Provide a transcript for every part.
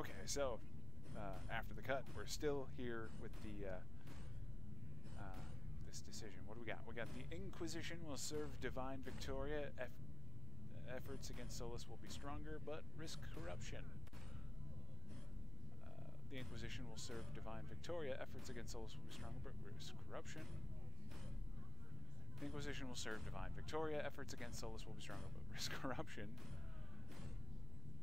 Okay, so after the cut, we're still here with the this decision. What do we got? We got the Inquisition will serve divine Victoria. Efforts against Solus will be stronger, but risk corruption. The Inquisition will serve divine Victoria. Efforts against Solus will be stronger, but risk corruption. The Inquisition will serve divine Victoria. Efforts against Solus will be stronger, but risk corruption.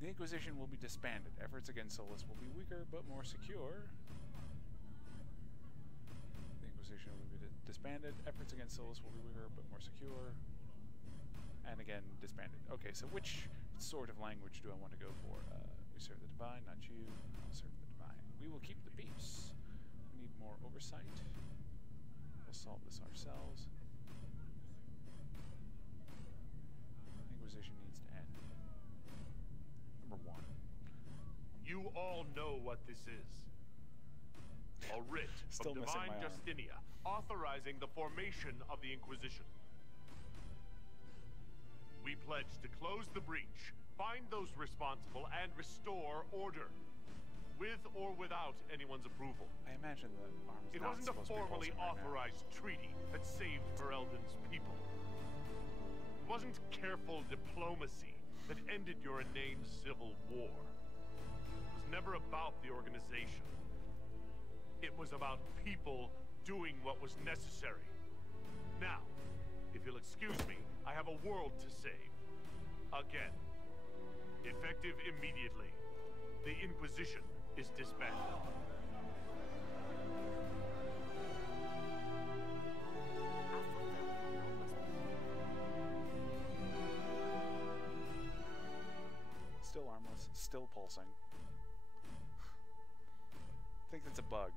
The Inquisition will be disbanded. Efforts against Solus will be weaker, but more secure. The Inquisition will be disbanded. Efforts against Solus will be weaker, but more secure. And again, disbanded. Okay, so which sort of language do I want to go for? We serve the divine, not you. I'll serve the divine. We will keep the peace. We need more oversight. We'll solve this ourselves. Inquisition needs to end. Number 1. You all know what this is. A writ Still from missing my Divine arm. Justinia authorizing the formation of the Inquisition. We pledge to close the breach, find those responsible, and restore order. With or without anyone's approval. I imagine the arm is It not wasn't a supposed to be formally pulsing right now. authorized treaty that saved Ferelden's people. It wasn't careful diplomacy that ended your inane civil war. It was never about the organization. It was about people doing what was necessary. Now, if you'll excuse me, I have a world to save. Again. Effective immediately. The Inquisition is disbanded. Still armless, still pulsing. I think that's a bug.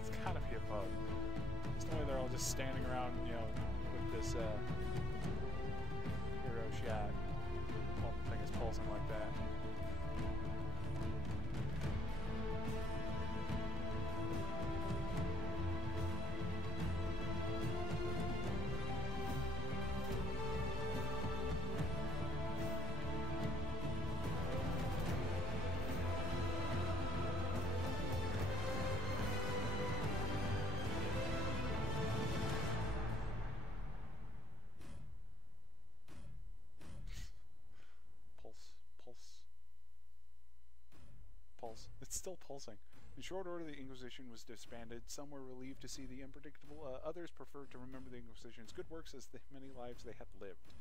It's gotta be a bug. There's no way they're all just standing around, you know, with this hero shot while the thing is pulsing like that. It's still pulsing. In short order, the Inquisition was disbanded. Some were relieved to see the unpredictable. Others preferred to remember the Inquisition's good works as the many lives they had lived.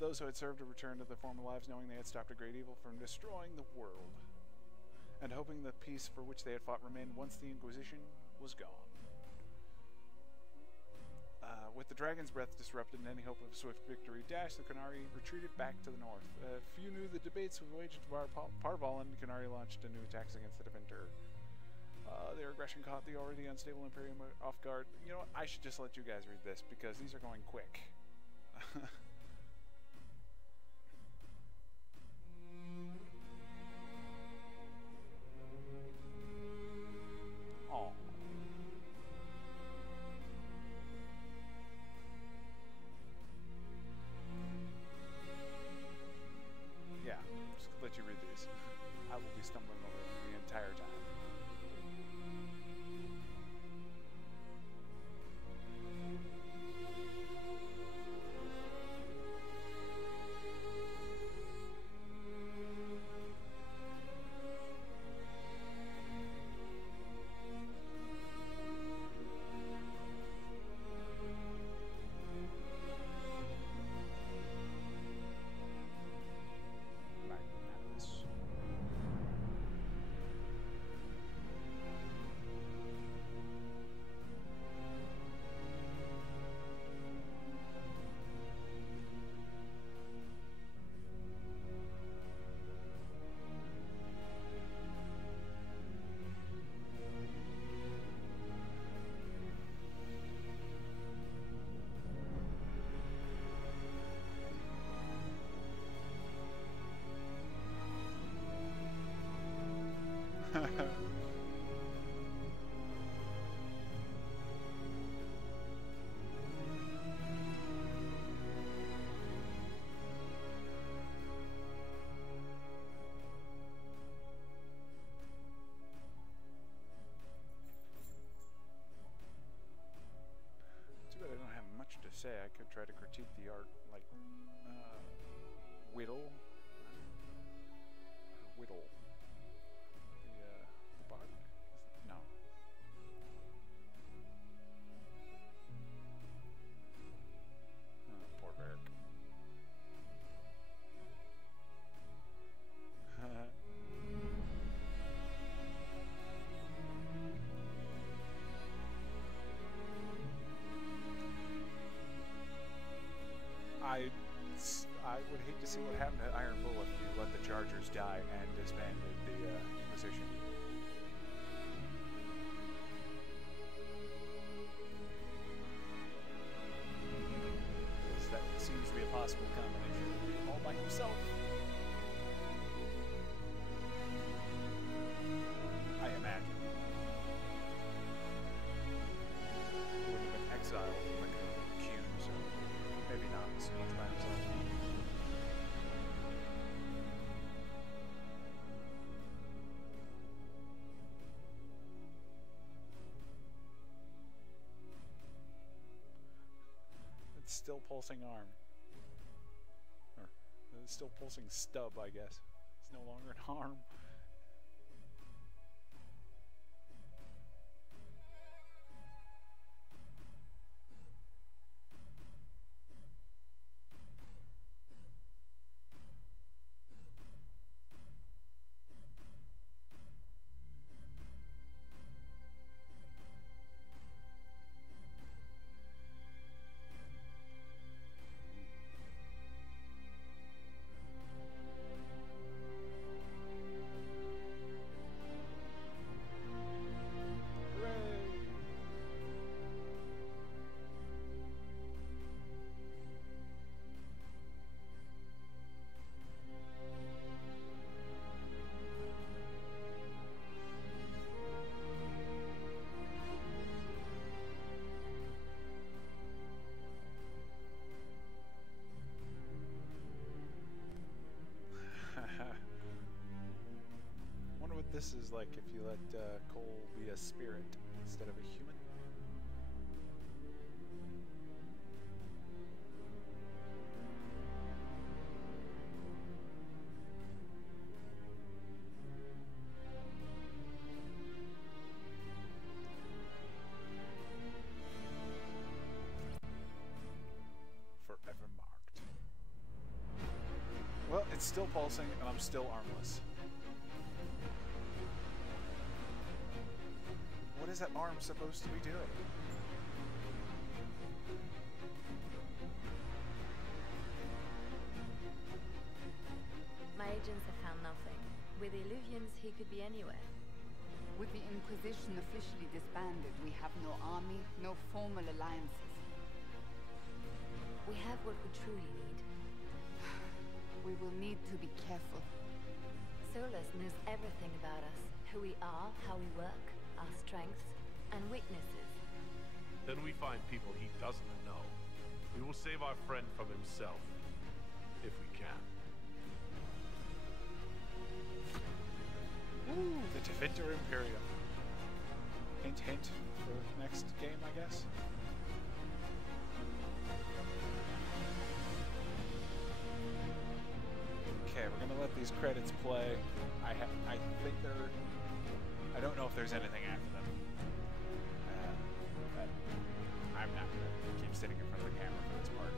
Those who had served returned to their former lives knowing they had stopped a great evil from destroying the world, and hoping the peace for which they had fought remained once the Inquisition was gone. With the Dragon's Breath disrupted and any hope of a swift victory dashed, the Qunari retreated back to the north. Few knew the debates were waged at Parval, and Qunari launched new attacks against the Defender. Their aggression caught the already unstable Imperium off guard. You know what? I should just let you guys read this, because these are going quick. Oh. Yeah, just to let you read these. I will be stumbling over them the entire time. say, I could try to critique the art, like, Whittle. Whittle. The bard? No. Oh, poor Beric. I would hate to see what happened to Iron Bull if you let the Chargers die and disbanded the Inquisition. Because that seems to be a possible combination. All by himself. I imagine. He would have been exiled from the Q, so maybe not so much by himself. Still pulsing arm. Or still pulsing stub, I guess. It's no longer an arm. This is like if you let Cole be a spirit instead of a human. Forever marked. Well, it's still pulsing and I'm still armless. What is that arm supposed to be doing? My agents have found nothing. With the Illuvians, he could be anywhere. With the Inquisition officially disbanded, we have no army, no formal alliances. We have what we truly need. We will need to be careful. Solus knows everything about us. Who we are, how we work, our strengths and weaknesses. Then we find people he doesn't know. We will save our friend from himself. If we can. Ooh, the Tevinter Imperium. Hint, hint for next game, I guess. Okay, we're gonna let these credits play. I think they're... I don't know if there's anything after them. But I'm not gonna keep sitting in front of the camera for this part.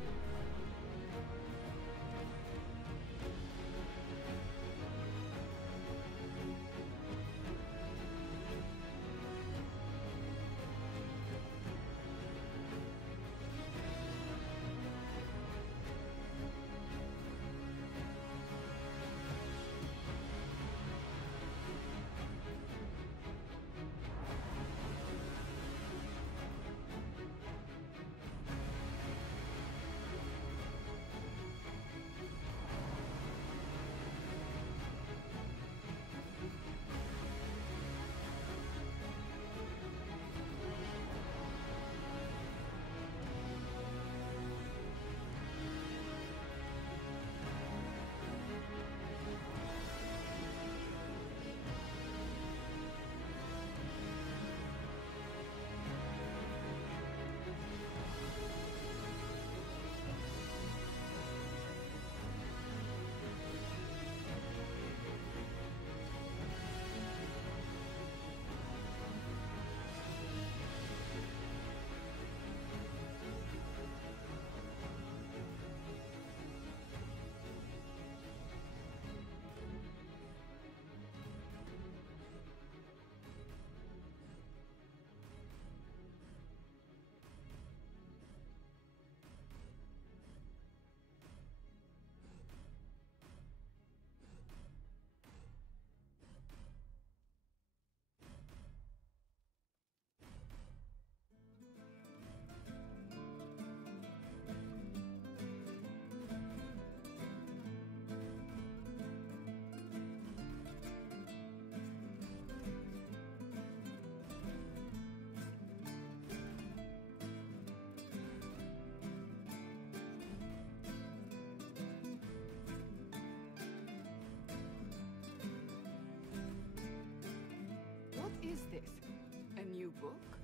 book?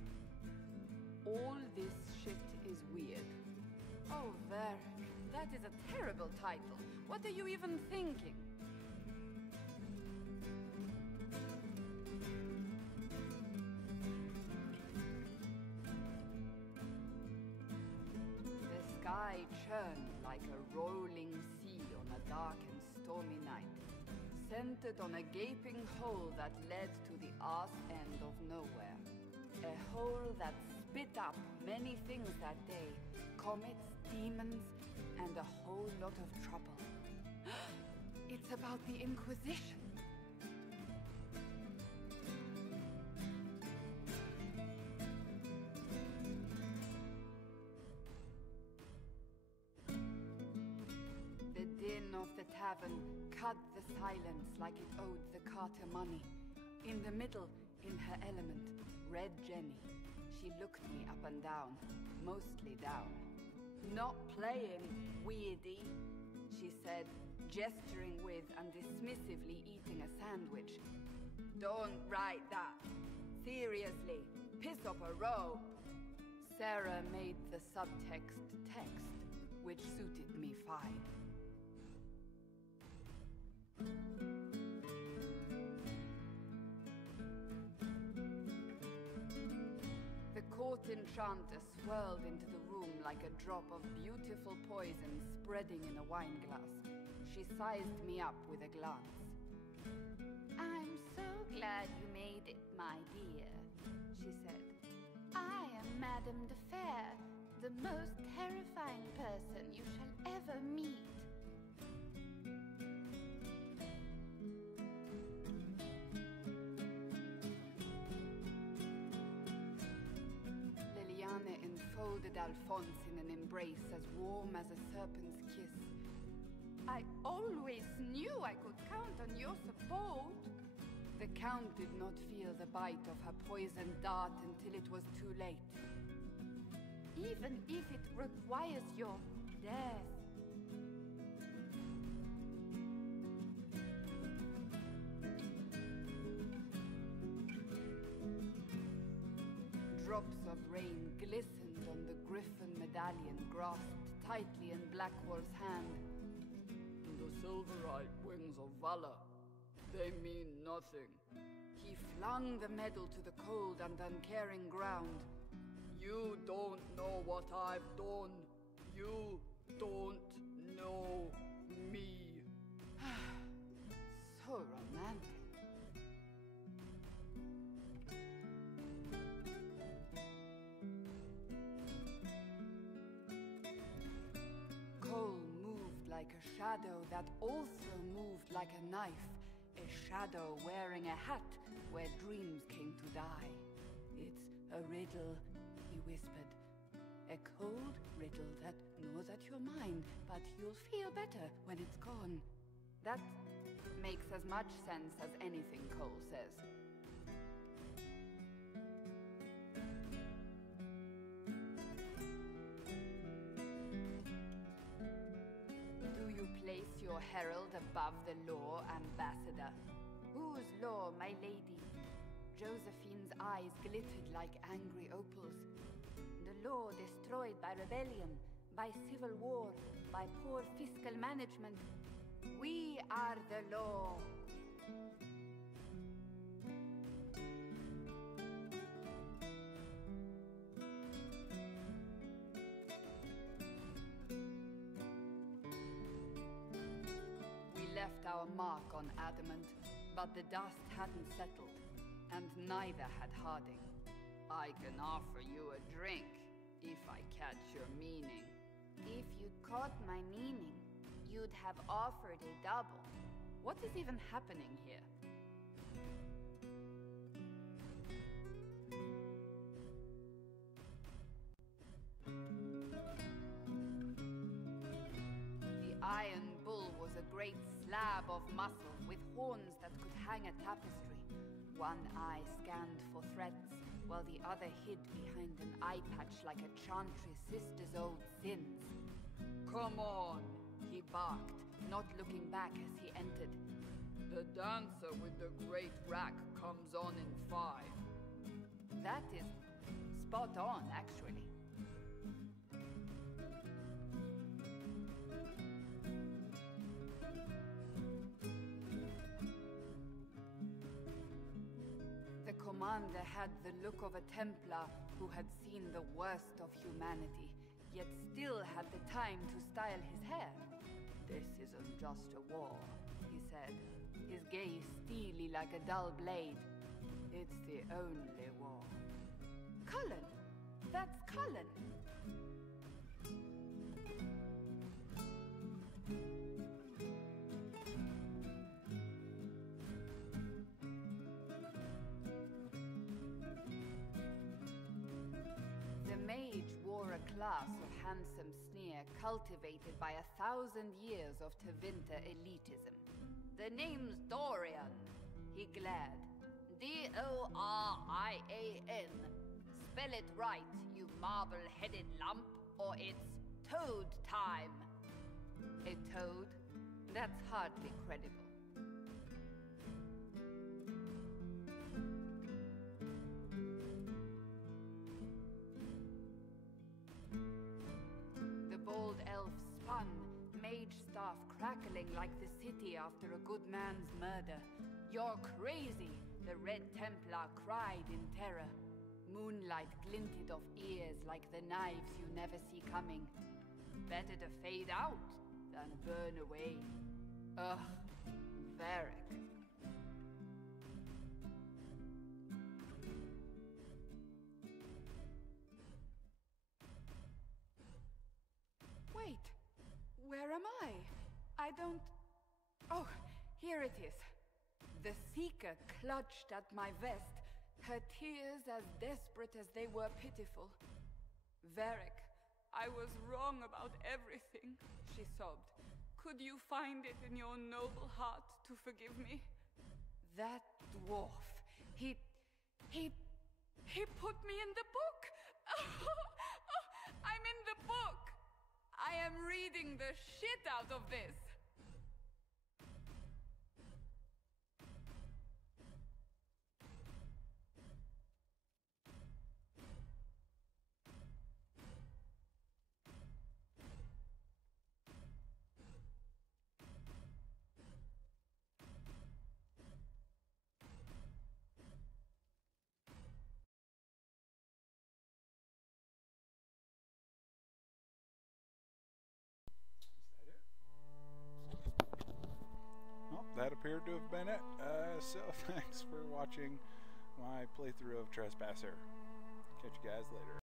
All this shit is weird. Oh, Varric, that is a terrible title. What are you even thinking? The sky churned like a rolling sea on a dark and stormy night, centered on a gaping hole that led to the arse end of nowhere. A hole that spit up many things that day. Comets, demons, and a whole lot of trouble. It's about the Inquisition. The din of the tavern cut the silence like it owed the carter money. In the middle, in her element, Red Jenny. She looked me up and down, mostly down. "Not playing, weirdy," she said, gesturing with and dismissively eating a sandwich. "Don't write that. Seriously, piss up a row." Sarah made the subtext text, which suited me fine. The court enchanter swirled into the room like a drop of beautiful poison spreading in a wineglass. She sized me up with a glance. "I'm so glad you made it, my dear," she said. "I am Madame de Fair, the most terrifying person you shall ever meet." Enfolded Alphonse in an embrace as warm as a serpent's kiss. "I always knew I could count on your support." The Count did not feel the bite of her poisoned dart until it was too late. "Even if it requires your death." Drops of rain glistened on the griffin medallion grasped tightly in Blackwall's hand. "The silver-eyed wings of valor, they mean nothing." He flung the medal to the cold and uncaring ground. "You don't know what I've done. You don't know me." So romantic. Cole moved like a shadow that also moved like a knife. A shadow wearing a hat where dreams came to die. "It's a riddle," he whispered. "A cold riddle that gnaws at your mind, but you'll feel better when it's gone." That makes as much sense as anything Cole says. "Do you place your herald above the law, Ambassador?" "Whose law, my lady?" Josephine's eyes glittered like angry opals. "The law destroyed by rebellion, by civil war, by poor fiscal management. We are the law." We left our mark on adamant, but the dust hadn't settled, and neither had Harding. "I can offer you a drink, if I catch your meaning." "If you'd caught my meaning, you'd have offered a double." What is even happening here? The Iron Bull was a great slab of muscle with horns that could hang a tapestry. One eye scanned for threats, while the other hid behind an eye patch like a chantry sister's old sins. "Come on," he barked, not looking back as he entered. "The dancer with the great rack comes on in 5. That is spot on, actually. The commander had the look of a Templar who had seen the worst of humanity, yet still had the time to style his hair. "This isn't just a war," he said, his gaze steely like a dull blade. "It's the only war." Cullen! That's Cullen! The mage wore a class of handsome sneer cultivated by 1,000 years of Tevinter elitism. "The name's Dorian," he glared. D-O-R-I-A-N. Spell it right, you marble-headed lump, or it's toad time. A toad? That's hardly credible. The bold elf spun, mage staff crackling like the city after a good man's murder. "You're crazy!" the Red Templar cried in terror. Moonlight glinted off ears like the knives you never see coming. Better to fade out than burn away. Ugh, Varric. Wait, where am I? I don't... Oh, here it is. The Seeker clutched at my vest, her tears as desperate as they were pitiful. "Varric, I was wrong about everything," she sobbed. "Could you find it in your noble heart to forgive me?" "That dwarf, he put me in the book! I'm in the book! I am reading the shit out of this!" That appeared to have been it. So thanks for watching my playthrough of Trespasser. Catch you guys later.